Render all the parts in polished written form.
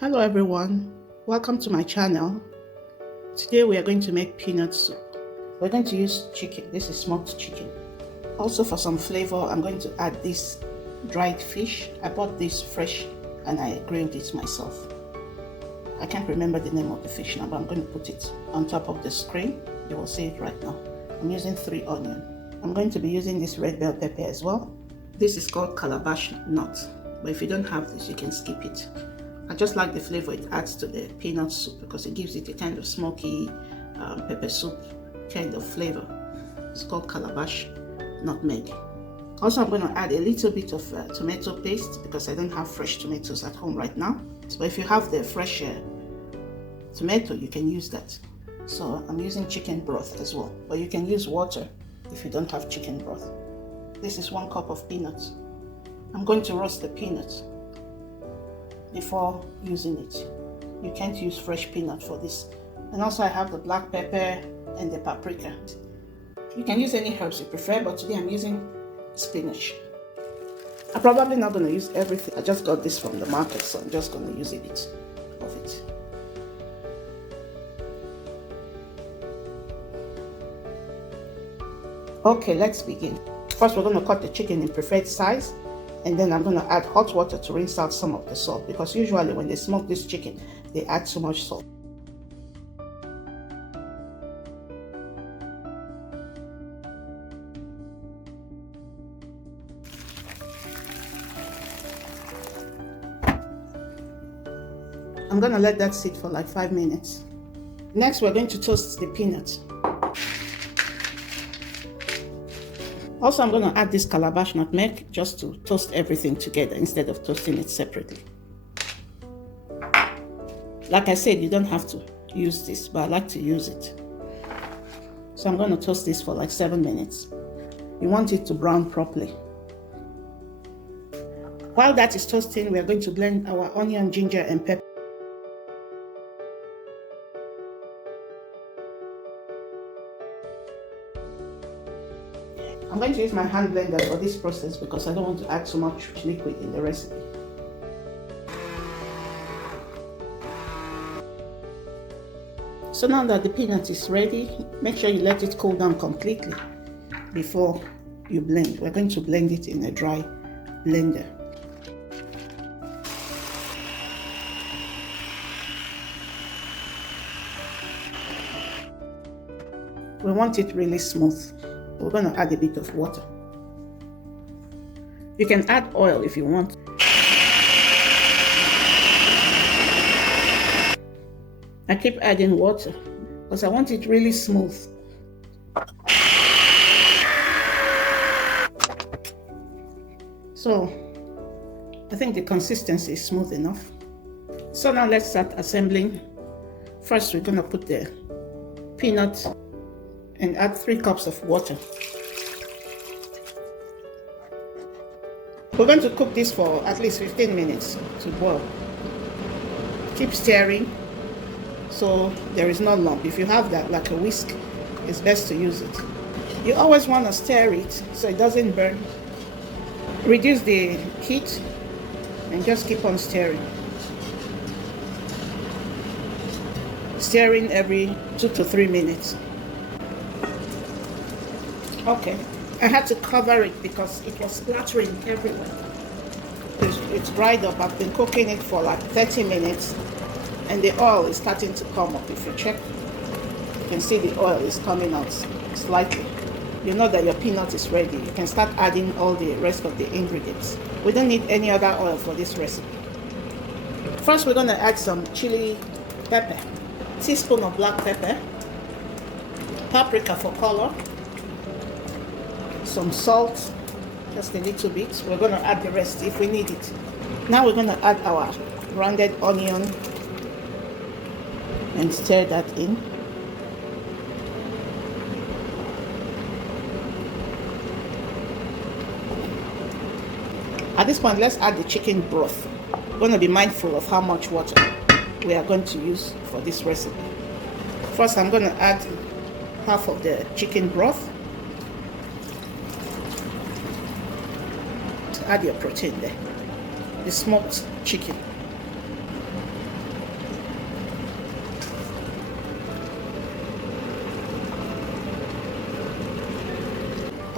Hello everyone, welcome to my channel. Today we are going to make peanut soup. We're going to use chicken. This is smoked chicken. Also for some flavor, I'm going to add this dried fish. I bought this fresh and I grilled it myself. I can't remember the name of the fish now, but I'm going to put it on top of the screen. You will see it right now. I'm using 3 onions. I'm going to be using this red bell pepper as well. This is called calabash nut, but if you don't have this, you can skip it. I just like the flavor it adds to the peanut soup because it gives it a kind of smoky pepper soup kind of flavor. It's called calabash nutmeg. Also, I'm going to add a little bit of tomato paste because I don't have fresh tomatoes at home right now. So if you have the fresh tomato, you can use that. So I'm using chicken broth as well, but you can use water if you don't have chicken broth. This is 1 cup of peanuts. I'm going to roast the peanuts before using it. You can't use fresh peanut for this. And also I have the black pepper and the paprika. You can use any herbs you prefer, but today I'm using spinach. I'm probably not going to use everything. I just got this from the market, so I'm just going to use a bit of it. Okay, let's begin. First, we're going to cut the chicken in preferred size, and then I'm going to add hot water to rinse out some of the salt, because usually when they smoke this chicken, they add too much salt. I'm going to let that sit for like 5 minutes. Next, we're going to toast the peanuts. Also, I'm going to add this calabash nutmeg just to toast everything together instead of toasting it separately. Like I said, you don't have to use this, but I like to use it. So I'm going to toast this for like 7 minutes. You want it to brown properly. While that is toasting, we are going to blend our onion, ginger, and pepper. I'm going to use my hand blender for this process because I don't want to add too much liquid in the recipe. So now that the peanut is ready, make sure you let it cool down completely before you blend. We're going to blend it in a dry blender. We want it really smooth. We're going to add a bit of water. You can add oil if you want. I keep adding water because I want it really smooth. So I think the consistency is smooth enough. So now let's start assembling. First, we're going to put the peanuts and add 3 cups of water. We're going to cook this for at least 15 minutes to boil. Keep stirring so there is no lump. If you have that, like a whisk, it's best to use it. You always want to stir it so it doesn't burn. Reduce the heat and just keep on stirring. Stirring every 2 to 3 minutes. Okay, I had to cover it because it was splattering everywhere. It's dried up. I've been cooking it for like 30 minutes and the oil is starting to come up. If you check, you can see the oil is coming out slightly. You know that your peanut is ready. You can start adding all the rest of the ingredients. We don't need any other oil for this recipe. First, we're going to add some chili pepper, a teaspoon of black pepper, paprika for color, some salt, just a little bit. We're going to add the rest if we need it. Now we're going to add our grounded onion and stir that in. At this point, let's add the chicken broth. We're going to be mindful of how much water we are going to use for this recipe. First, I'm going to add half of the chicken broth. Add your protein there, the smoked chicken.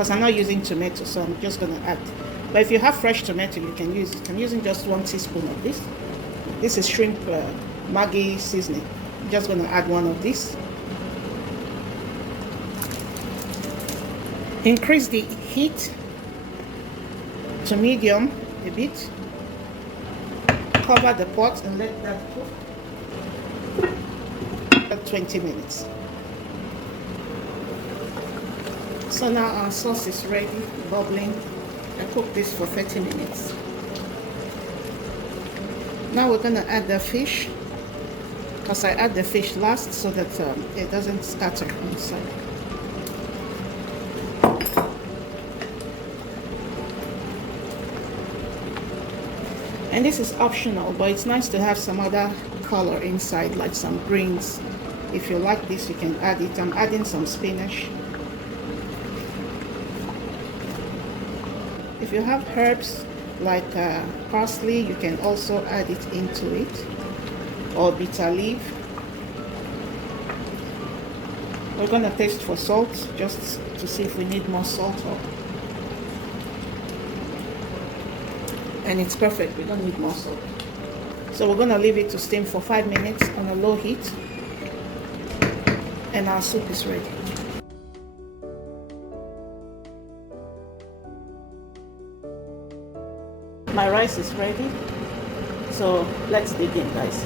because I'm not using tomato, so I'm just gonna add. But if you have fresh tomato, you can use it. I'm using just 1 teaspoon of this. This is shrimp Maggi seasoning. I'm just gonna add 1 of this. Increase the heat to medium a bit. Cover the pot and let that cook for 20 minutes. So now our sauce is ready, bubbling. I cook this for 30 minutes. Now we're gonna add the fish, because I add the fish last so that it doesn't scatter inside. And this is optional, but it's nice to have some other color inside, like some greens. If you like this, you can add it. I'm adding some spinach. If you have herbs like parsley, you can also add it into it, or bitter leaf. We're gonna taste for salt, just to see if we need more salt. And it's perfect, we don't need more salt. So we're gonna leave it to steam for 5 minutes on a low heat, and our soup is ready. My rice is ready, so let's dig in, guys.